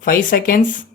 5 seconds.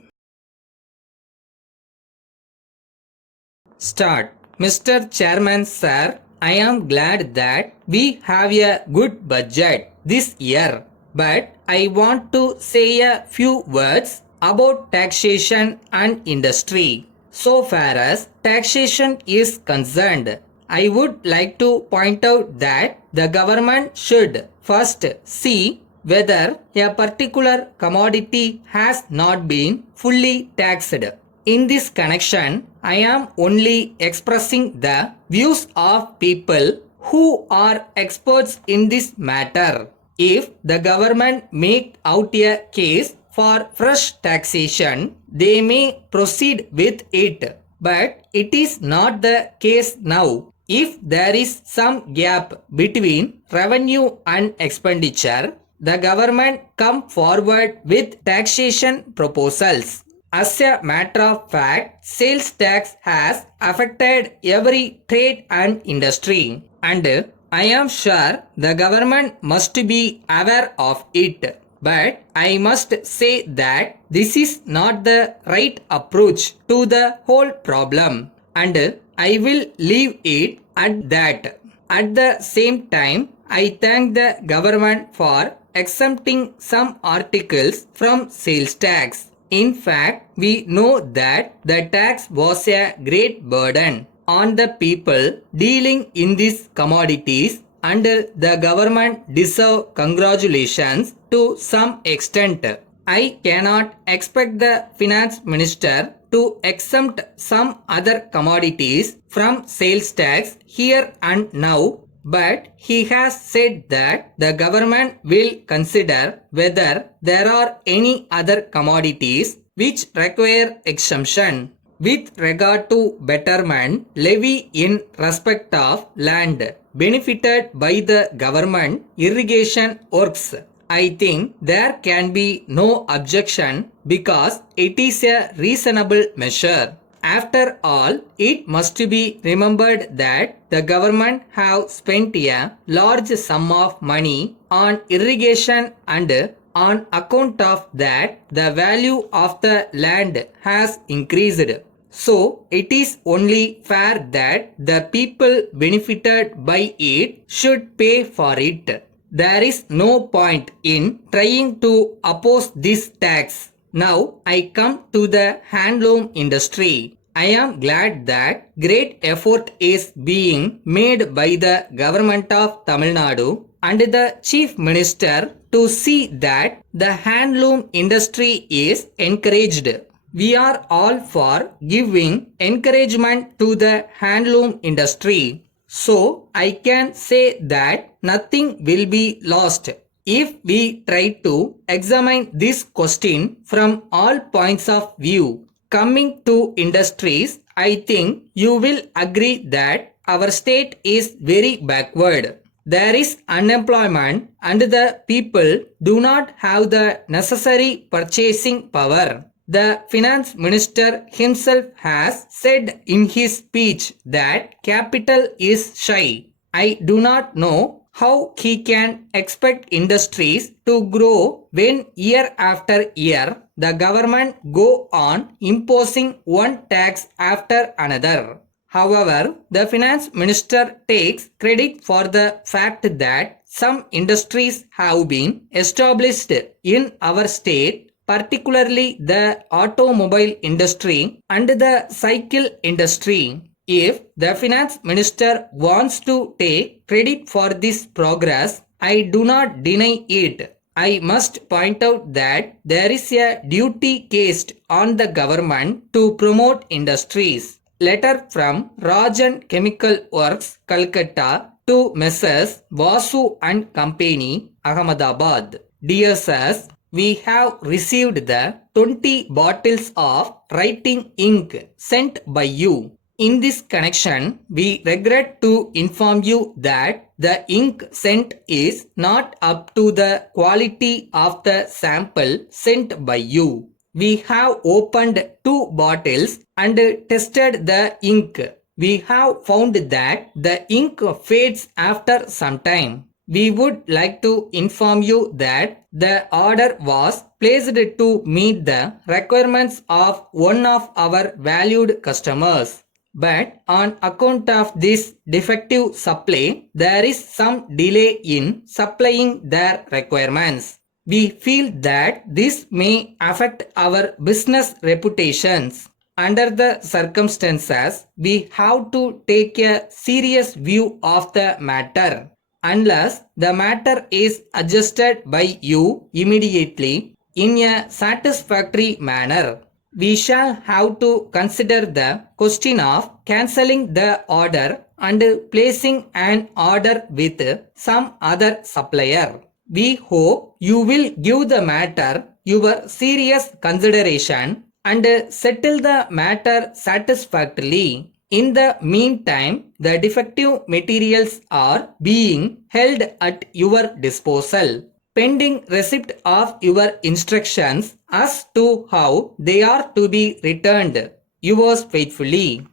Start. Mr. Chairman Sir, I am glad that we have a good budget this year, but I want to say a few words about taxation and industry. So far as taxation is concerned, I would like to point out that the government should first see whether a particular commodity has not been fully taxed. In this connection, I am only expressing the views of people who are experts in this matter. If the government make out a case for fresh taxation, they may proceed with it. But it is not the case now. If there is some gap between revenue and expenditure, the government come forward with taxation proposals. As a matter of fact, sales tax has affected every trade and industry, and I am sure the government must be aware of it. But I must say that this is not the right approach to the whole problem, and I will leave it at that. At the same time, I thank the government for exempting some articles from sales tax. In fact, we know that the tax was a great burden on the people dealing in these commodities, and the government deserve congratulations to some extent. I cannot expect the finance minister to exempt some other commodities from sales tax here and now, but he has said that the government will consider whether there are any other commodities which require exemption. With regard to betterment levy in respect of land benefited by the government irrigation works, I think there can be no objection because it is a reasonable measure. After all, it must be remembered that the government have spent a large sum of money on irrigation, and on account of that the value of the land has increased. So it is only fair that the people benefited by it should pay for it. There is no point in trying to oppose this tax. Now I come to the handloom industry. I am glad that great effort is being made by the government of Tamil Nadu and the chief minister to see that the handloom industry is encouraged. We are all for giving encouragement to the handloom industry. So I can say that nothing will be lost if we try to examine this question from all points of view. Coming to industries, I think you will agree that our state is very backward. There is unemployment and the people do not have the necessary purchasing power. The finance minister himself has said in his speech that capital is shy. I do not know how he can expect industries to grow when year after year the government go on imposing one tax after another. However, the finance minister takes credit for the fact that some industries have been established in our state, particularly the automobile industry and the cycle industry. If the finance minister wants to take credit for this progress, I do not deny it. I must point out that there is a duty cast on the government to promote industries. Letter from Rajan Chemical Works, Calcutta to Messrs. Vasu and Company, Ahmedabad. Dear sirs, we have received the 20 bottles of writing ink sent by you. In this connection, we regret to inform you that the ink sent is not up to the quality of the sample sent by you. We have opened 2 bottles and tested the ink. We have found that the ink fades after some time. We would like to inform you that the order was placed to meet the requirements of one of our valued customers. But on account of this defective supply, there is some delay in supplying their requirements. We feel that this may affect our business reputations. Under the circumstances, we have to take a serious view of the matter. Unless the matter is adjusted by you immediately in a satisfactory manner, we shall have to consider the question of cancelling the order and placing an order with some other supplier. We hope you will give the matter your serious consideration and settle the matter satisfactorily. In the meantime, the defective materials are being held at your disposal, pending receipt of your instructions as to how they are to be returned. Yours faithfully.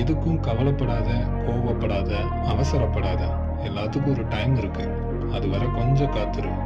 எதுக்கும் கவலைப்படாத, கோவப்படாத, அவசரப்படாத. எல்லாத்துக்கும் ஒரு time இருக்கு. அது வரை கொஞ்சம் காத்திரு.